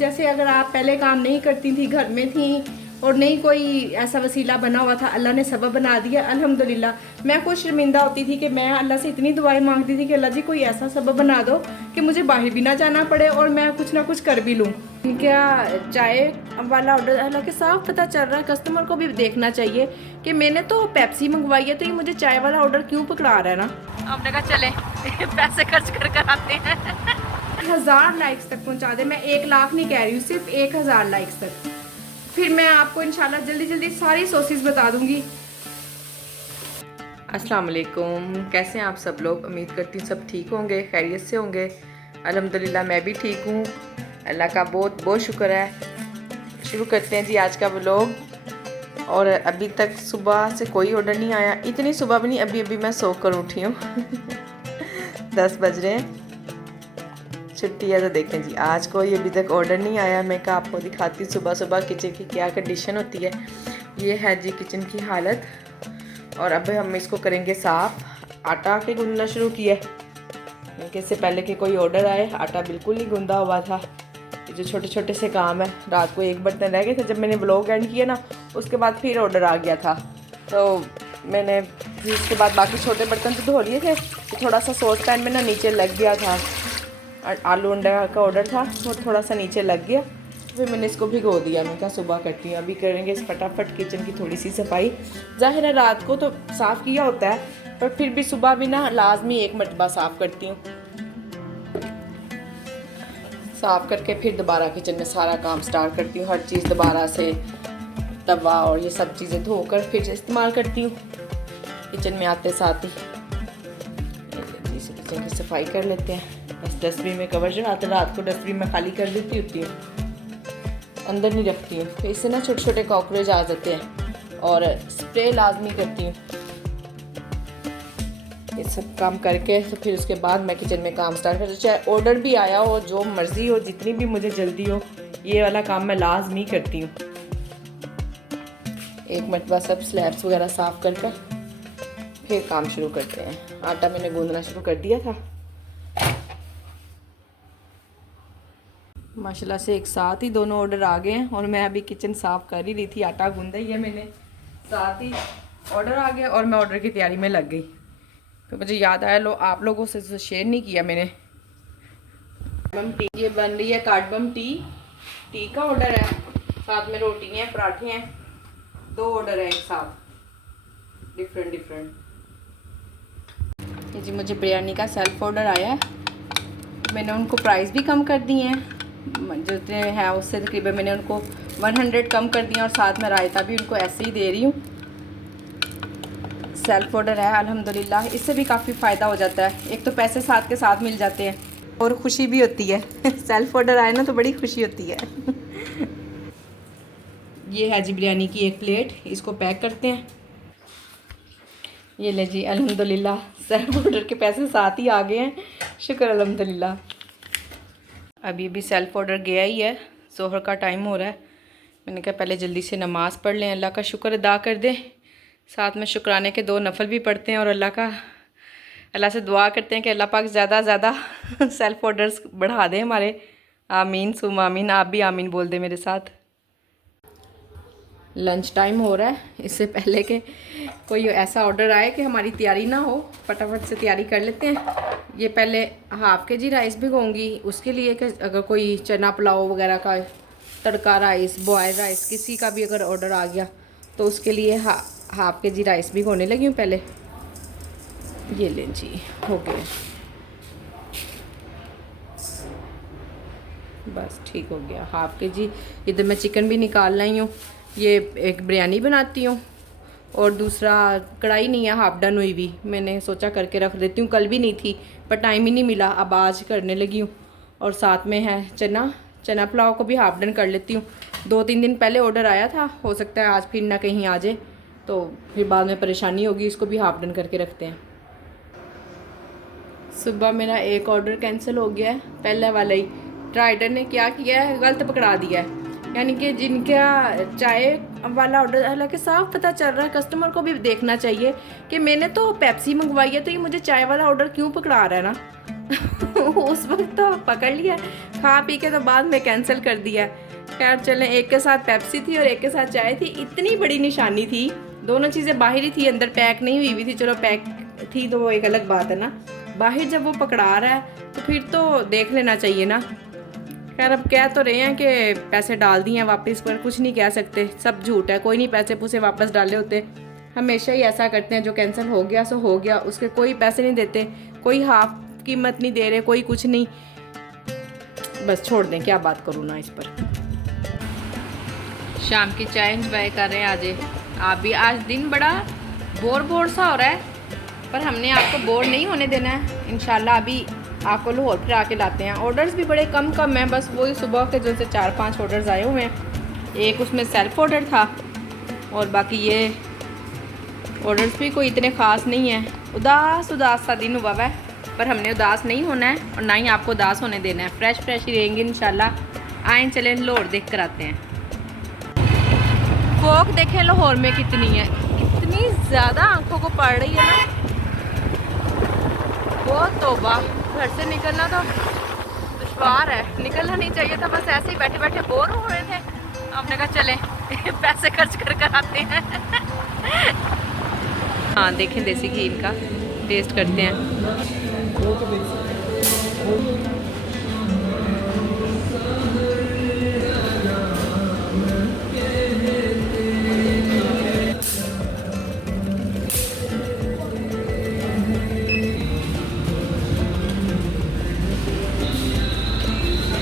जैसे अगर आप पहले काम नहीं करती थी, घर में थी और नहीं कोई ऐसा वसीला बना हुआ था, अल्लाह ने सबब बना दिया, अल्हम्दुलिल्लाह। मैं खुद शर्मिंदा होती थी कि मैं अल्लाह से इतनी दुआएं मांगती थी कि अल्लाह जी कोई ऐसा सबब बना दो कि मुझे बाहर भी ना जाना पड़े और मैं कुछ ना कुछ कर भी लूँ। क्या चाय वाला ऑर्डर, हालांकि साफ पता चल रहा है, कस्टमर को भी देखना चाहिए कि मैंने तो पेप्सी मंगवाई है तो ये मुझे चाय वाला ऑर्डर क्यों पकड़ा रहा है ना। हमने कहा चले पैसे खर्च कर आते हैं। 1000 लाइक्स तक पहुंचा दे, मैं 1 लाख नहीं कह रही हूँ, सिर्फ 1000 लाइक्स तक, फिर मैं आपको इंशाल्लाह जल्दी जल्दी सारी सोसेस बता दूंगी। अस्सलाम वालेकुम, कैसे हैं आप सब लोग? उम्मीद करती हूँ सब ठीक होंगे, खैरियत से होंगे। अल्हम्दुलिल्लाह मैं भी ठीक हूँ, अल्लाह का बहुत बहुत शुक्र है। शुरू करते हैं जी आज का व्लॉग। और अभी तक सुबह से कोई ऑर्डर नहीं आया, इतनी सुबह भी नहीं, अभी अभी मैं सो कर उठी हूँ 10 बज रहे हैं, छुट्टी है। तो देखें जी आज कोई अभी तक ऑर्डर नहीं आया। मैं कहा आपको दिखाती हूँ सुबह सुबह किचन की क्या कंडीशन होती है। ये है जी किचन की हालत। और अब हम इसको करेंगे साफ़। आटा के गूंदना शुरू किया क्योंकि इससे पहले कि कोई ऑर्डर आए आटा बिल्कुल नहीं गूंदा हुआ था। ये जो छोटे छोटे से काम है, रात को एक बर्तन रह गए थे, जब मैंने व्लॉग एंड किया ना उसके बाद फिर ऑर्डर आ गया था, तो मैंने फिर उसके बाद बाकी छोटे बर्तन तो धो लिए थे। तो थोड़ा सा सॉस पैन में ना नीचे लग गया था, आलू अंडा का ऑर्डर था, वो थोड़ा सा नीचे लग गया, फिर मैंने इसको भिगो दिया। मैं कहा सुबह करती हूँ, अभी करेंगे इस फटाफट किचन की थोड़ी सी सफाई। जाहिर है रात को तो साफ़ किया होता है, पर फिर भी सुबह भी ना लाजमी एक मरतबा साफ़ करती हूँ। साफ़ करके फिर दोबारा किचन में सारा काम स्टार्ट करती हूँ, हर चीज़ दोबारा से, तवा और ये सब चीज़ें धोकर फिर से इस्तेमाल करती हूँ किचन में आते साथ ही। किचन की सफाई कर लेते हैं। बस डस्टबिन में कवर जो आते, रात को डस्टबिन में खाली कर देती होती हूँ, अंदर नहीं रखती हूँ, तो इससे ना छोटे छोटे कॉकरोच आ जाते हैं। और स्प्रे लाजमी करती हूँ। ये सब काम करके तो फिर उसके बाद मैं किचन में काम स्टार्ट करती हूँ। चाहे ऑर्डर भी आया हो, जो मर्ज़ी हो, जितनी भी मुझे जल्दी हो, ये वाला काम मैं लाजमी करती हूँ। एक मरतबा सब स्लैब्स वगैरह साफ़ करके फिर काम शुरू करते हैं। आटा मैंने गूंदना शुरू कर दिया था। माशाल्लाह से एक साथ ही दोनों ऑर्डर आ गए हैं और मैं अभी किचन साफ़ कर ही रही थी, आटा गूंदा ही है मैंने, साथ ही ऑर्डर आ गया और मैं ऑर्डर की तैयारी में लग गई। तो मुझे याद आया, लो आप लोगों से तो शेयर नहीं किया मैंने। टी ये बन रही है कार्डबम टी का ऑर्डर है, साथ में रोटी हैं, पराठे हैं, 2 ऑर्डर है एक साथ, डिफरेंट। ये जी मुझे बिरयानी का सेल्फ ऑर्डर आया है। मैंने उनको प्राइस भी कम कर दिए हैं, जो इतने हैं उससे तकरीबन मैंने उनको 100 कम कर दिया, और साथ में रायता भी उनको ऐसे ही दे रही हूँ। सेल्फ ऑर्डर है अल्हम्दुलिल्लाह, इससे भी काफ़ी फ़ायदा हो जाता है। एक तो पैसे साथ के साथ मिल जाते हैं और ख़ुशी भी होती है सेल्फ ऑर्डर आए ना तो बड़ी खुशी होती है ये है जी बिरयानी की एक प्लेट, इसको पैक करते हैं। ये ले जी अल्हम्दुलिल्लाह सेल्फ ऑर्डर के पैसे साथ ही आ गए हैं, शुक्र अल्हम्दुलिल्लाह। अभी सेल्फ ऑर्डर गया ही है, जोहर का टाइम हो रहा है। मैंने कहा पहले जल्दी से नमाज़ पढ़ लें, अल्लाह का शुक्र अदा कर दें, साथ में शुक्राने के 2 नफल भी पढ़ते हैं और अल्लाह से दुआ करते हैं कि अल्लाह पाक ज़्यादा ज़्यादा सेल्फ ऑर्डर्स बढ़ा दें हमारे। आमीन सुम आमीन। आप भी आमीन बोल दें मेरे साथ। लंच टाइम हो रहा है, इससे पहले कि कोई ऐसा ऑर्डर आए कि हमारी तैयारी ना हो, फटाफट से तैयारी कर लेते हैं। ये पहले हाफ़ के जी राइस भिगोऊंगी, उसके लिए कि अगर कोई चना पुलाव वगैरह का तड़का राइस, बॉयल राइस, किसी का भी अगर ऑर्डर आ गया तो उसके लिए हाफ़ के जी राइस भिगोने लगी हूँ पहले। ये लें जी, हो गए, बस ठीक हो गया हाफ़ के जी। इधर मैं चिकन भी निकाल लाई हूँ। ये एक बिरयानी बनाती हूँ और दूसरा कढ़ाई नहीं है, हाफ डन हुई भी, मैंने सोचा करके रख देती हूँ, कल भी नहीं थी पर टाइम ही नहीं मिला, अब आज करने लगी हूँ। और साथ में है चना पुलाव को भी हाफ डन कर लेती हूँ। 2-3 दिन पहले ऑर्डर आया था, हो सकता है आज फिर ना कहीं आ जाए तो फिर बाद में परेशानी होगी, इसको भी हाफ डन करके रखते हैं। सुबह मेरा एक ऑर्डर कैंसिल हो गया है, पहले वाला ही। राइडर ने क्या किया है, गलत पकड़ा दिया है, यानी कि जिनका चाय वाला ऑर्डर, हालांकि साफ पता चल रहा है, कस्टमर को भी देखना चाहिए कि मैंने तो पेप्सी मंगवाई है तो ये मुझे चाय वाला ऑर्डर क्यों पकड़ा रहा है ना। उस वक्त तो पकड़ लिया, खा पी के तो बाद में कैंसिल कर दिया। खैर चलें, एक के साथ पेप्सी थी और एक के साथ चाय थी। इतनी बड़ी निशानी थी, दोनों चीज़ें बाहर ही थी, अंदर पैक नहीं हुई थी। चलो पैक थी तो वो एक अलग बात है ना, बाहर जब वो पकड़ा रहा है तो फिर तो देख लेना चाहिए ना। खैर अब कह तो रहे हैं कि पैसे डाल दिए हैं वापस, पर कुछ नहीं कह सकते, सब झूठ है। कोई नहीं पैसे पूसे वापस डाले होते, हमेशा ही ऐसा करते हैं, जो कैंसिल हो गया सो हो गया, उसके कोई पैसे नहीं देते, कोई हाफ कीमत नहीं दे रहे, कोई कुछ नहीं। बस छोड़ दें, क्या बात करूँ ना इस पर। शाम की चाय इंजॉय कर रहे हैं आज। आप भी, आज दिन बड़ा बोर सा हो रहा है, पर हमने आपको बोर नहीं होने देना है। इंशाल्लाह अभी आपको लाहौर फिर आके लाते हैं। ऑर्डर्स भी बड़े कम हैं, बस वही सुबह के जो से 4-5 ऑर्डर्स आए हुए हैं। एक उसमें सेल्फ ऑर्डर था और बाकी ये ऑर्डर्स भी कोई इतने ख़ास नहीं है। उदास सा दिन हुआ है, पर हमने उदास नहीं होना है और ना ही आपको उदास होने देना है। फ्रेश ही रहेंगे इंशाल्लाह। आए चलें लाहौर देख कर आते हैं। फोक देखें लाहौर में कितनी है, इतनी ज़्यादा आंखों को पड़ रही है ना, बहुत तौबा। घर से निकलना तो दुश्वार है, निकलना नहीं चाहिए था, बस ऐसे ही बैठे बैठे बोर हो रहे थे। हमने कहा चलें पैसे खर्च कर आते हैं। हाँ देखें देसी घी इनका टेस्ट करते हैं।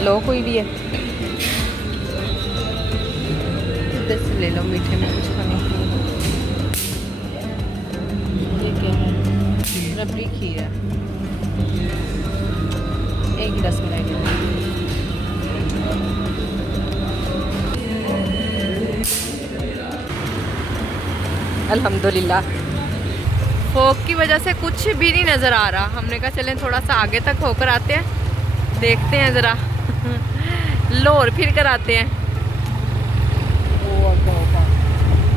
लो कोई भी है, इधर से ले लो, मीठे में कुछ खाने के लिए। ये क्या है? रबड़ी खीर है, एक ही रसमलाई ले लो। अल्हम्दुलिल्लाह फोक की वजह से कुछ भी नहीं नज़र आ रहा। हमने कहा चलें थोड़ा सा आगे तक होकर आते हैं, देखते हैं ज़रा लाहौर फिर कर आते हैं।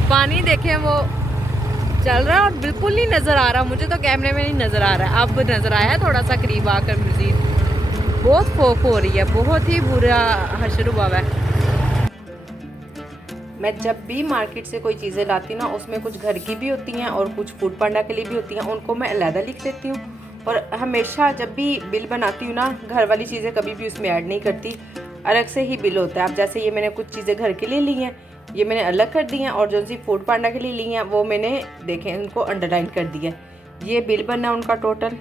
पानी देखें वो चल रहा है और बिल्कुल नहीं नज़र आ रहा, मुझे तो कैमरे में नहीं नज़र आ रहा है। अब नज़र आया थोड़ा सा करीब आकर मज़ीद। बहुत फोक हो रही है, बहुत ही बुरा हशर हुआ है। मैं जब भी मार्केट से कोई चीज़ें लाती हूँ ना, उसमें कुछ घर की भी होती हैं और कुछ फूड पांडा के लिए भी होती हैं, उनको मैं अलहदा लिख देती हूँ। और हमेशा जब भी बिल बनाती हूँ ना, घर वाली चीज़ें कभी भी उसमें ऐड नहीं करती, अलग से ही बिल होता है। अब जैसे ये मैंने कुछ चीज़ें घर के लिए ली हैं, ये मैंने अलग कर दी हैं, और जो सी फूड पांडा के लिए ली हैं वो मैंने देखें उनको अंडरलाइन कर दिया। ये बिल बना उनका टोटल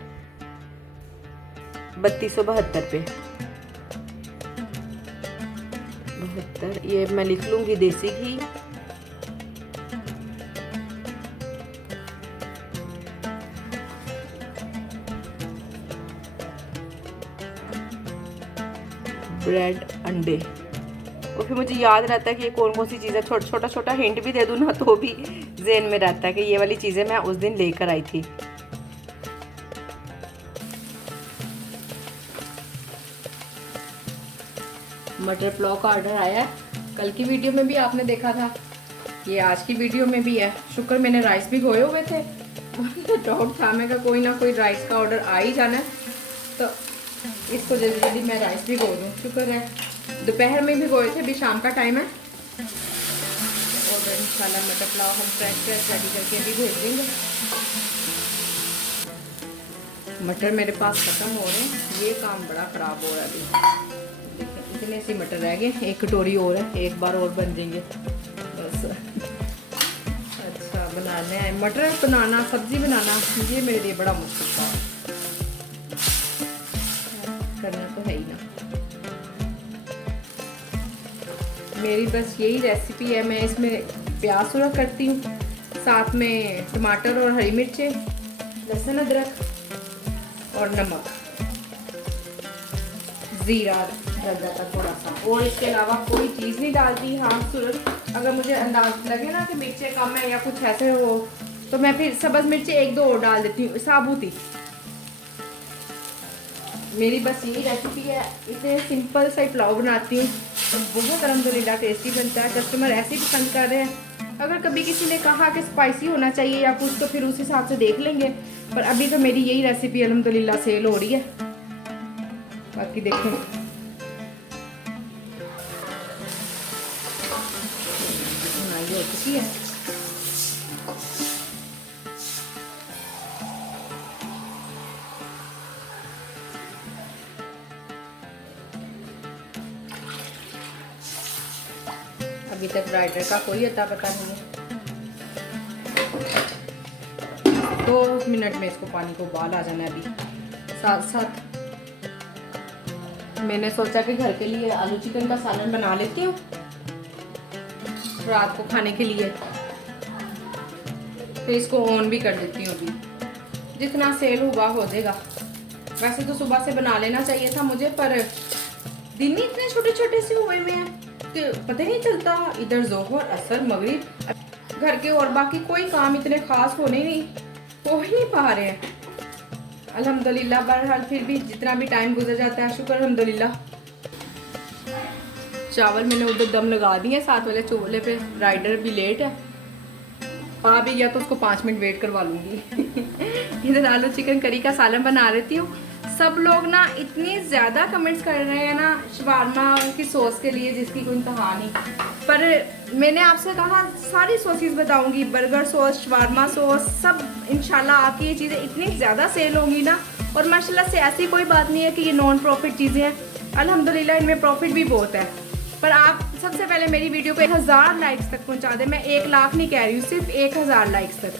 3272 पे 72। ये मैं लिख लूँगी देसी घी, ब्रेड, अंडे। और फिर मुझे याद रहता है कि ये कौन सी चीज़ें, छोटा हिंट भी दे दूँ ना तो भी जेहन में रहता है कि ये वाली चीज़ें मैं उस दिन लेकर आई थी। मटर पुलाव का ऑर्डर आया है, कल की वीडियो में भी आपने देखा था, ये आज की वीडियो में भी है। शुक्र मैंने राइस भी गोए हुए थे, डाउट था मैं का कोई ना कोई राइस का ऑर्डर आ ही जाना है, तो इसको जल्दी जल्दी मैं राइस भी गो दूँ। शुक्र है दोपहर में भी गोए थे, अभी शाम का टाइम है। और इंशाल्लाह मटर पुलाव हम फ्रेश रेडी करके अभी भेज देंगे। मटर मेरे पास ख़त्म हो रहे हैं, ये काम बड़ा ख़राब हो रहा है अभी। इतने से मटर रह गए, एक कटोरी और है, एक बार और बन जाएंगे बस। अच्छा बनाना है, मटर बनाना, सब्ज़ी बनाना, ये मेरे लिए बड़ा मुश्किल था, करना तो है ही ना। मेरी बस यही रेसिपी है। मैं इसमें प्याज सुरख करती हूँ, साथ में टमाटर और हरी मिर्चें, लहसुन अदरक और नमक, ज़ीरा डल जाता थोड़ा सा, और इसके अलावा कोई चीज़ नहीं डालती। हाँ सुरख अगर मुझे अंदाज लगे ना कि मिर्चें कम है या कुछ ऐसे हो, तो मैं फिर सब्ज़ मिर्चें 1-2 और डाल देती हूँ साबुत ही। मेरी बस यही रेसिपी है। इसे सिंपल सा ही पुलाव बनाती हूँ और बहुत अल्हम्दुलिल्लाह टेस्टी बनता है। कस्टमर ऐसे ही पसंद कर रहे हैं। अगर कभी किसी ने कहा कि स्पाइसी होना चाहिए या कुछ, तो फिर उस हिसाब से देख लेंगे, पर अभी तो मेरी यही रेसिपी अल्हम्दुलिल्लाह सेल हो रही है। बाकी देखें ये हो चुकी है। अभी तक राइडर का कोई अता पता नहीं है। 2 मिनट में इसको पानी को उबाल आ जाना है। अभी साथ साथ मैंने सोचा कि घर के लिए आलू चिकन का सालन बना लेती हूँ रात को खाने के लिए, फिर इसको ऑन भी कर देती हूँ। अभी जितना सेल हुआ हो जाएगा। वैसे तो सुबह से बना लेना चाहिए था मुझे, पर दिन ही इतने छोटे छोटे से हुए में हैं कि पता ही नहीं चलता। इधर जोहर असर मगरिब, घर के और बाकी कोई काम इतने खास होने नहीं हो ही नहीं पा रहे हैं। अल्हम्दुलिल्लाह, बहरहाल फिर भी जितना भी टाइम गुजर जाता है शुक्र अल्हम्दुलिल्लाह। चावल मैंने उधर दम लगा दिए साथ वाले चूल्हे पे। राइडर भी लेट है, आ भी गया तो उसको 5 मिनट वेट करवा लूँगी। इधर आलू चिकन करी का सालन बना लेती हूँ। सब लोग ना इतनी ज़्यादा कमेंट्स कर रहे हैं ना शवारमा की सॉस के लिए, जिसकी कोई इंतहा नहीं। पर मैंने आपसे कहा सारी सॉसेस बताऊंगी, बर्गर सॉस, शवारमा सॉस, सब इंशाल्लाह आपकी ये चीज़ें इतनी ज़्यादा सेल होंगी ना। और माशाल्लाह से ऐसी कोई बात नहीं है कि ये नॉन प्रॉफिट चीज़ें हैं, अल्हम्दुलिल्लाह इनमें प्रॉफिट भी बहुत है। पर आप सबसे पहले मेरी वीडियो को 1000 लाइक्स तक पहुँचा दें। मैं 1 लाख नहीं कह रही हूँ, सिर्फ 1000 लाइक्स तक।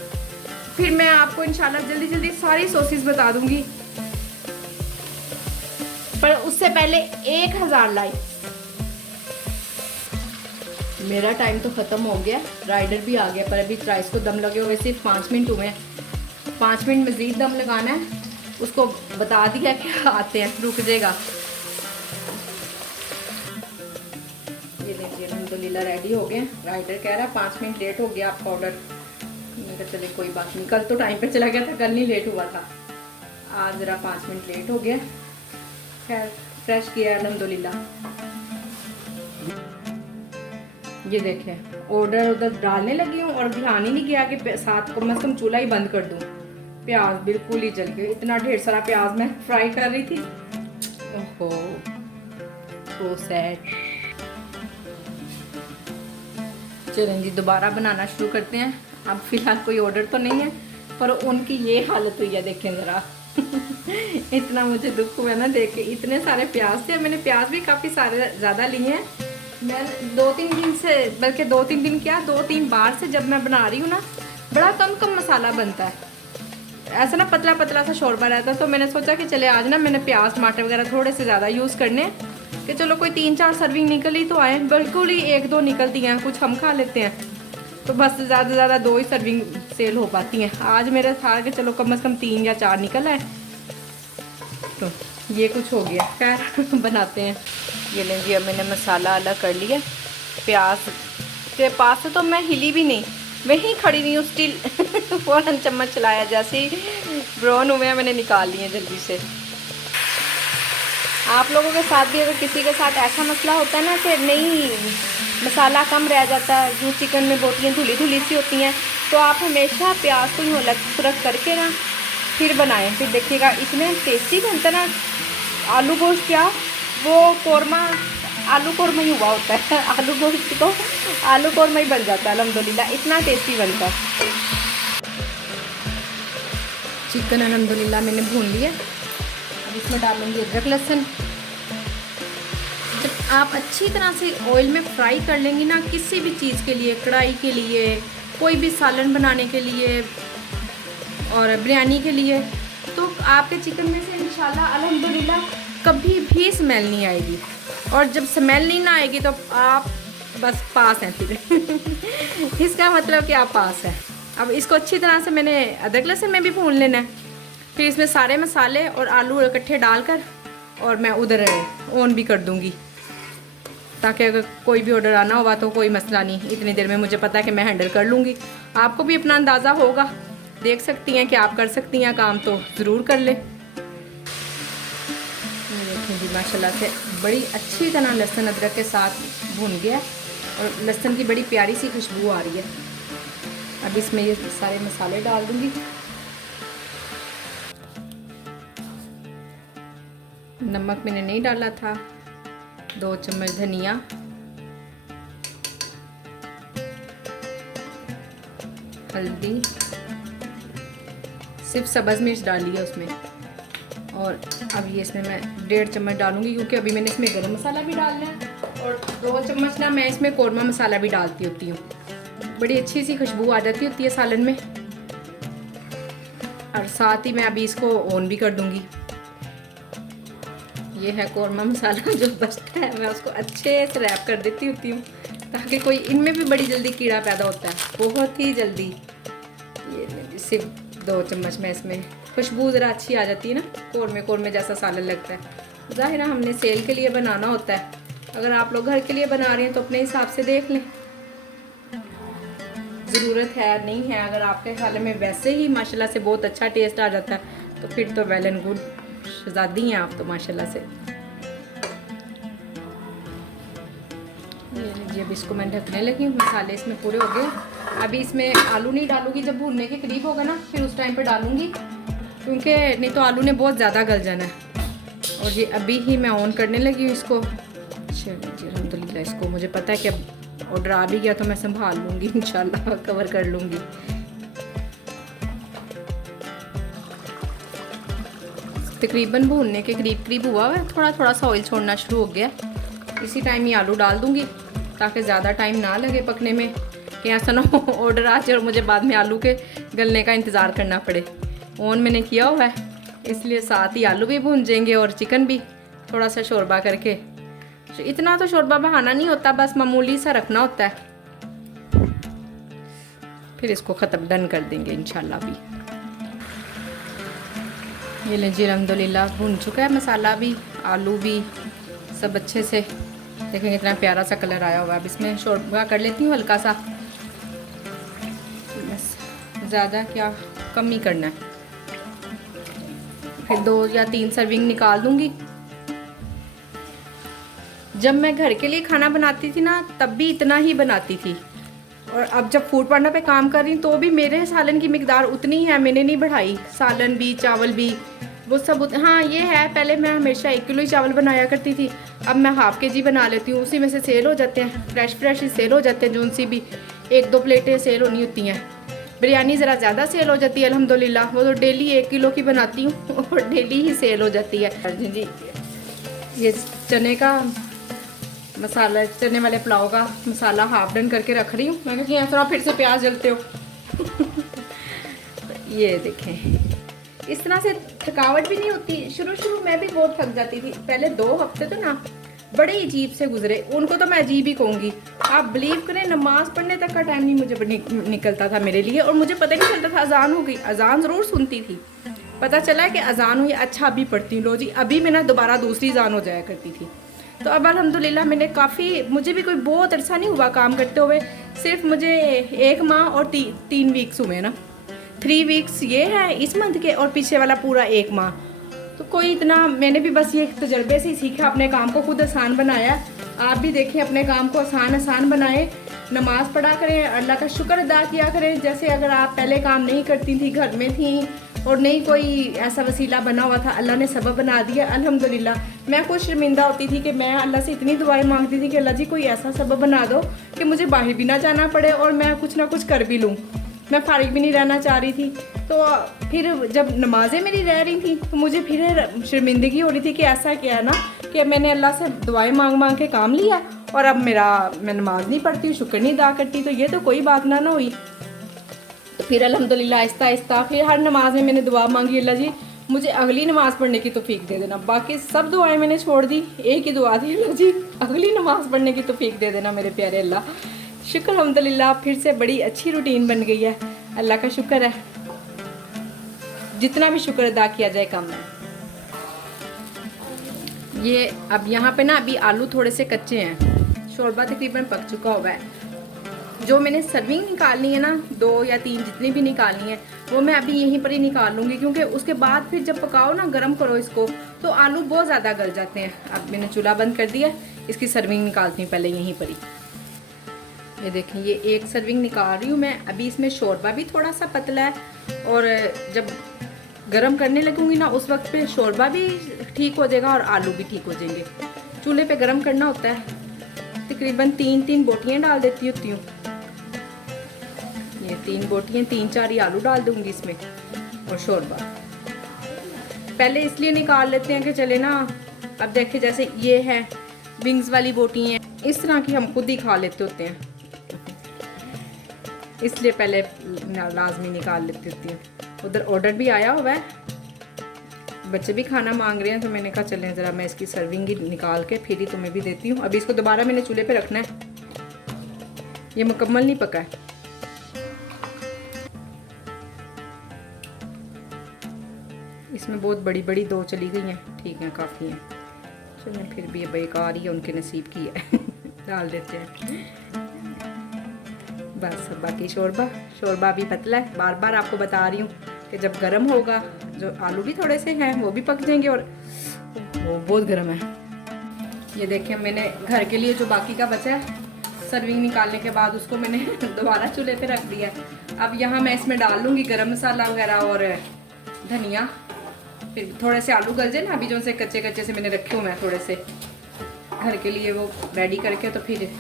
फिर मैं आपको इंशाल्लाह जल्दी जल्दी सारी सॉसेस बता दूँगी, पर उससे पहले 1000 लाइक। मेरा टाइम तो ख़त्म हो गया, राइडर भी आ गया, पर अभी राइस को दम लगे हुए सिर्फ 5 मिनट हुए हैं। 5 मिनट मज़ीद दम लगाना है। उसको बता दिया कि आते हैं, रुक जाएगा। ये देखिए अल्हम्दुलिल्लाह रेडी हो गए। राइडर कह रहा है 5 मिनट लेट हो गया आपका ऑर्डर। मैं कहा चले कोई बात नहीं, कल तो टाइम पे चला गया था, कल नहीं लेट हुआ था, आज ज़रा 5 मिनट लेट हो गया। खैर फ्रेश किया अल्हम्दुलिल्लाह। ये देखें ऑर्डर उधर डालने लगी हूँ और ध्यान ही नहीं किया कि साथ कम से कम चूल्हा ही बंद कर दूँ। प्याज बिल्कुल ही जल गए, इतना ढेर सारा प्याज मैं फ्राई कर रही थी। ओहो सो सैड। चलें जी दोबारा बनाना शुरू करते हैं। अब फिलहाल कोई ऑर्डर तो नहीं है, पर उनकी ये हालत हुई है, देखें ज़रा। इतना मुझे दुख हुआ ना देख के। इतने सारे प्याज थे, मैंने प्याज भी काफ़ी सारे ज़्यादा लिए हैं। मैं 2-3 दिन से, बल्कि 2-3 दिन क्या 2-3 बार से जब मैं बना रही हूँ ना, बड़ा कम मसाला बनता है। ऐसा ना पतला पतला सा शोरबा रहता है। तो मैंने सोचा कि चले आज ना मैंने प्याज टमाटर वगैरह थोड़े से ज़्यादा यूज़ करने, कि चलो कोई 3-4 सर्विंग निकली तो आए। बिल्कुल ही 1-2 निकलती हैं, कुछ हम खा लेते हैं, तो बस ज़्यादा से ज़्यादा 2 ही सर्विंग सेल हो पाती हैं। आज मेरे था कि चलो कम से कम 3 या 4 निकल आए, तो ये कुछ हो गया। खैर बनाते हैं। ये लें जी, अब मैंने मसाला अलग कर लिया। प्याज के पास से तो मैं हिली भी नहीं, वहीं खड़ी नहीं हूँ स्टिल। फ़ौरन चम्मच चलाया, जैसे ही ब्राउन हुए हैं मैंने निकाल लिए जल्दी से। आप लोगों के साथ भी अगर किसी के साथ ऐसा मसला होता है ना कि नहीं मसाला कम रह जाता है, जो चिकन में बोटियाँ धुली धुली सी होती हैं, तो आप हमेशा प्याज को यूँ अलग सुरख करके ना फिर बनाएं। फिर देखिएगा इतने टेस्टी बनता ना। आलू गोश्त क्या, वो कौरमा आलू कौरमा ही हुआ होता है। आलू गोश्त तो आलू कौरमा ही बन जाता है अल्हम्दुलिल्लाह, इतना टेस्टी बनता है। चिकन अल्हम्दुलिल्लाह मैंने भून लिया। अब इसमें डालेंगे अदरक लहसुन। जब आप अच्छी तरह से ऑयल में फ्राई कर लेंगी ना, किसी भी चीज़ के लिए, कढ़ाई के लिए, कोई भी सालन बनाने के लिए और बिरयानी के लिए, तो आपके चिकन में से इंशाल्लाह अल्हम्दुलिल्लाह कभी भी स्मेल नहीं आएगी। और जब स्मेल नहीं ना आएगी तो आप बस पास हैं फिर। इसका मतलब कि आप पास हैं। अब इसको अच्छी तरह से मैंने अदरक लहसुन में भी भून लेना है। फिर इसमें सारे मसाले और आलू इकट्ठे डालकर और मैं उधर ऑन भी कर दूँगी, ताकि अगर कोई भी ऑर्डर आना होगा तो कोई मसला नहीं, इतनी देर में मुझे पता है कि मैं हैंडल कर लूँगी। आपको भी अपना अंदाज़ा होगा, देख सकती हैं कि आप कर सकती हैं काम, तो ज़रूर कर लें। देखें जी माशाल्लाह से बड़ी अच्छी तरह लहसुन अदरक के साथ भून गया और लहसुन की बड़ी प्यारी सी खुशबू आ रही है। अब इसमें ये सारे मसाले डाल दूँगी। नमक मैंने नहीं डाला था, 2 चम्मच धनिया, हल्दी, सिर्फ सब्ज़ मिर्च डाली है उसमें। और अब ये इसमें मैं 1.5 चम्मच डालूंगी, क्योंकि अभी मैंने इसमें गरम मसाला भी डालना है। और 2 चम्मच ना मैं इसमें कौरमा मसाला भी डालती होती हूँ, बड़ी अच्छी सी खुशबू आ जाती होती है सालन में। और साथ ही मैं अभी इसको ऑन भी कर दूंगी। ये है कौरमा मसाला जो बचता है, मैं उसको अच्छे से रैप कर देती होती हूँ, ताकि कोई, इनमें भी बड़ी जल्दी कीड़ा पैदा होता है, बहुत ही जल्दी। ये सिर्फ 2 चम्मच में इसमें खुशबू ज़रा अच्छी आ जाती है ना, कौरमे कौरमे जैसा सालन लगता है। ज़ाहिर है हमने सेल के लिए बनाना होता है, अगर आप लोग घर के लिए बना रहे हैं तो अपने हिसाब से देख लें, ज़रूरत है नहीं है। अगर आपके ख्याल में वैसे ही माशाल्लाह से बहुत अच्छा टेस्ट आ जाता है तो फिर तो वेल एंड गुड, शहज़ादी हैं आप तो माशाल्लाह से। ये अब इसको मैं ढकने लगी हूँ, मसाले इसमें पूरे हो गए। अभी इसमें आलू नहीं डालूंगी, जब भूनने के करीब होगा ना फिर उस टाइम पे डालूंगी, क्योंकि नहीं तो आलू ने बहुत ज़्यादा गल जाना है। और ये अभी ही मैं ऑन करने लगी हूँ इसको। चलिए जी अल्हम्दुलिल्लाह, इसको मुझे पता है कि अब ऑर्डर आ भी गया तो मैं संभाल लूँगी, इंशाल्लाह कवर कर लूँगी। तकरीबन भूनने के करीब करीब हुआ है, थोड़ा थोड़ा सा ऑयल छोड़ना शुरू हो गया। इसी टाइम ये आलू डाल दूँगी ताकि ज़्यादा टाइम ना लगे पकने में, कि ऐसा ना हो ऑर्डर आ जाए और मुझे बाद में आलू के गलने का इंतज़ार करना पड़े। ऑन मैंने किया हुआ है, इसलिए साथ ही आलू भी भून जाएंगे और चिकन भी थोड़ा सा शोरबा करके। इतना तो शोरबा बहाना नहीं होता, बस मामूली सा रखना होता है, फिर इसको ख़त्म डन कर देंगे इंशाल्लाह भी। ये लीजिए अल्हम्दुलिल्लाह भून चुका है मसाला भी, आलू भी सब अच्छे से। देखें कितना प्यारा सा कलर आया हुआ है। अब इसमें शोरबा कर लेती हूँ हल्का सा, बस ज़्यादा क्या, कम ही करना है। फिर 2 या 3 सर्विंग निकाल दूँगी। जब मैं घर के लिए खाना बनाती थी ना तब भी इतना ही बनाती थी, और अब जब फूड पांडा पे काम कर रही हूँ तो भी मेरे सालन की मिकदार उतनी है, मैंने नहीं बढ़ाई। सालन भी चावल भी वो सब हाँ ये है, पहले मैं हमेशा 1 किलो ही चावल बनाया करती थी, अब मैं ½ kg बना लेती हूँ, उसी में से सेल हो जाते हैं, फ्रेश ही सेल हो जाते हैं। जो उनसी भी 1-2 प्लेटें सेल होनी होती हैं। बिरयानी ज़रा ज़्यादा सेल हो जाती है अल्हम्दुलिल्लाह, वो तो डेली 1 किलो की बनाती हूँ और डेली ही सेल हो जाती है। जी ये चने का मसाला, चने वाले पुलाव का मसाला हाफ डन करके रख रही हूँ। मैं कहा थोड़ा फिर से प्याज जलते हो ये देखें, इस तरह से थकावट भी नहीं होती। शुरू मैं भी बहुत थक जाती थी, पहले 2 हफ्ते तो ना बड़े अजीब से गुजरे, उनको तो मैं अजीब ही कहूँगी। आप बिलीव करें, नमाज पढ़ने तक का टाइम नहीं मुझे निकलता था मेरे लिए, और मुझे पता नहीं चलता था अजान हो गई। अजान ज़रूर सुनती थी, पता चला कि अजान हुई, अच्छा अभी पढ़ती हूँ, लो जी अभी मैं ना दोबारा दूसरी अजान हो जाया करती थी। तो अब अल्हम्दुलिल्लाह मैंने काफ़ी, मुझे भी कोई बहुत अरसा नहीं हुआ काम करते हुए, सिर्फ मुझे 1 माह और 3 वीक्स हुए ना, 3 वीक्स ये है इस मंथ के, और पीछे वाला पूरा 1 माह। तो कोई इतना, मैंने भी बस ये तजर्बे से ही सीखा, अपने काम को खुद आसान बनाया। आप भी देखें, अपने काम को आसान बनाएं, नमाज़ पढ़ा करें, अल्लाह का शुक्र अदा किया करें। जैसे अगर आप पहले काम नहीं करती थी, घर में थी और नहीं कोई ऐसा वसीला बना हुआ था, अल्लाह ने सबब बना दिया अल्हम्दुलिल्लाह। मैं खुद शर्मिंदा होती थी कि मैं अल्लाह से इतनी दुआएं मांगती थी कि अल्लाह जी कोई ऐसा सबब बना दो कि मुझे बाहर भी ना जाना पड़े और मैं कुछ ना कुछ कर भी लूँ, मैं फारिग भी नहीं रहना चाह रही थी। तो फिर जब नमाज़ें मेरी रह रही थी तो मुझे फिर शर्मिंदगी हो रही थी कि ऐसा क्या है ना कि मैंने अल्लाह से दुआएं मांग के काम लिया और अब मैं नमाज नहीं पढ़ती हूँ, शुक्र नहीं अदा करती, तो ये तो कोई बात ना हुई। तो फिर अल्हम्दुलिल्लाह आहिस्ता आहिस्ता फिर हर नमाज में मैंने दुआ मांगी, अल्लाह जी मुझे अगली नमाज़ पढ़ने की तौफीक दे देना। बाकी सब दुआएं मैंने छोड़ दी, एक ही दुआ थी, अल्लाह जी अगली नमाज़ पढ़ने की तौफीक दे देना मेरे प्यारे अल्लाह। शुक्र अल्हम्दुलिल्लाह फिर से बड़ी अच्छी रूटीन बन गई है, अल्लाह का शुक्र है, जितना भी शुक्र अदा किया जाए कम है। ये अब यहाँ पे ना अभी आलू थोड़े से कच्चे हैं, शोरबा तकरीबन पक चुका हुआ है। जो मैंने सर्विंग निकालनी है ना, 2 या 3 जितनी भी निकालनी है वो मैं अभी यहीं पर ही निकाल लूँगी, क्योंकि उसके बाद फिर जब पकाओ ना, गर्म करो इसको, तो आलू बहुत ज़्यादा गल जाते हैं। अब मैंने चूल्हा बंद कर दिया, इसकी सर्विंग निकालती हूँ पहले यहीं पर ही। ये देखें, ये 1 सर्विंग निकाल रही हूँ मैं। अभी इसमें शोरबा भी थोड़ा सा पतला है, और जब गरम करने लगूंगी ना उस वक्त पे शोरबा भी ठीक हो जाएगा और आलू भी ठीक हो जाएंगे। चूल्हे पे गरम करना होता है। तकरीबन 3-3 बोटियाँ डाल देती होती हूँ। ये 3 बोटियाँ, 3-4 ही आलू डाल दूँगी इसमें और शोरबा। पहले इसलिए निकाल लेते हैं कि चले ना, अब देखें जैसे ये है विंग्स वाली बोटी हैं, इस तरह की हम खुद ही खा लेते होते हैं, इसलिए पहले लाजमी निकाल लेती होती हूँ। उधर ऑर्डर भी आया हुआ है, बच्चे भी खाना मांग रहे हैं, तो मैंने कहा चलें ज़रा मैं इसकी सर्विंग ही निकाल के फिर ही तुम्हें भी देती हूँ। अभी इसको दोबारा मैंने चूल्हे पे रखना है, ये मुकम्मल नहीं पका है। इसमें बहुत बड़ी बड़ी 2 चली गई हैं, ठीक है काफ़ी हैं। चलें फिर भी बेकार ही है, उनके नसीब की है डाल देते हैं बस। बाकी शोरबा भी पतला है, बार बार आपको बता रही हूँ कि जब गर्म होगा, जो आलू भी थोड़े से हैं वो भी पक जाएंगे और वो बहुत गर्म है। ये देखिए मैंने घर के लिए जो बाकी का बचा है, सर्विंग निकालने के बाद उसको मैंने दोबारा चूल्हे पे रख दिया। अब यहाँ मैं इसमें डाल लूँगी गरम मसाला वगैरह और धनिया, फिर थोड़े से आलू गल जाए ना, अभी जो से कच्चे कच्चे से मैंने रखे हुए हैं थोड़े से घर के लिए, वो रेडी करके तो फिर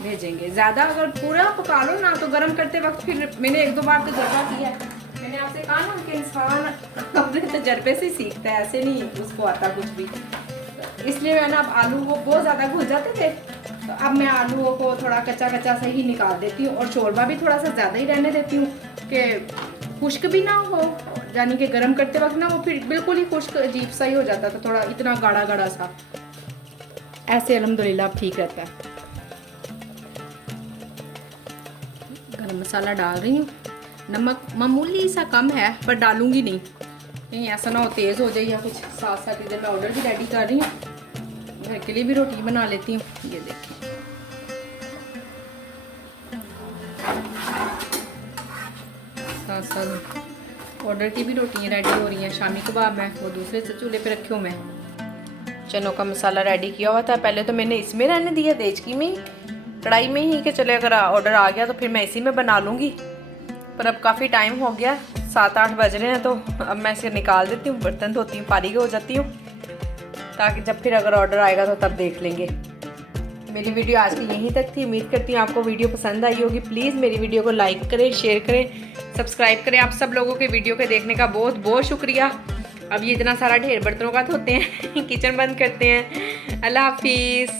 भेजेंगे। ज़्यादा अगर पूरा पका लो ना तो गर्म करते वक्त फिर मैंने 1-2 बार तजर्बा किया है। मैंने आपसे कहा ना कि इंसान अपने तजर्बे से सीखता है, ऐसे नहीं उसको आता कुछ भी। इसलिए मैं ना अब आलू वो बहुत ज़्यादा घुल जाते थे, तो अब मैं आलूओं को थोड़ा कच्चा कच्चा से ही निकाल देती हूँ और शोरबा भी थोड़ा सा ज़्यादा ही रहने देती हूँ कि खुश्क भी ना हो, यानी कि गर्म करते वक्त ना वो फिर बिल्कुल ही खुश्क अजीब सा ही हो जाता था, थोड़ा इतना गाढ़ा गाढ़ा सा। ऐसे अल्हम्दुलिल्लाह अब ठीक रहता है। गरम मसाला डाल रही हूँ, नमक मामूली सा कम है पर डालूंगी नहीं, कहीं ऐसा ना हो तेज़ हो जाए या कुछ। साथ साथ इधर मैं ऑर्डर भी रेडी कर रही हूँ, घर के लिए भी रोटी बना लेती हूँ। ये देखिए साथ साथ ऑर्डर की भी रोटियाँ रेडी हो रही हैं। शामी कबाब है वो दूसरे चूल्हे पे रखे हुए हैं। चनों का मसाला रेडी किया हुआ था, पहले तो मैंने इसमें रहने दिया देचकी में, कढ़ाई में ही, कि चले अगर ऑर्डर आ गया तो फिर मैं इसी में बना लूँगी। पर अब काफ़ी टाइम हो गया, 7-8 बज रहे हैं, तो अब मैं इसे निकाल देती हूँ, बर्तन धोती हूँ, फारिग हो जाती हूँ, ताकि जब फिर अगर ऑर्डर आएगा तो तब देख लेंगे। मेरी वीडियो आज की यहीं तक थी। उम्मीद करती हूँ आपको वीडियो पसंद आई होगी। प्लीज़ मेरी वीडियो को लाइक करें, शेयर करें, सब्सक्राइब करें। आप सब लोगों के वीडियो के देखने का बहुत बहुत शुक्रिया। अब ये इतना सारा ढेर बर्तनों का धोते हैं किचन बंद करते हैं। अल्लाह हाफिज़।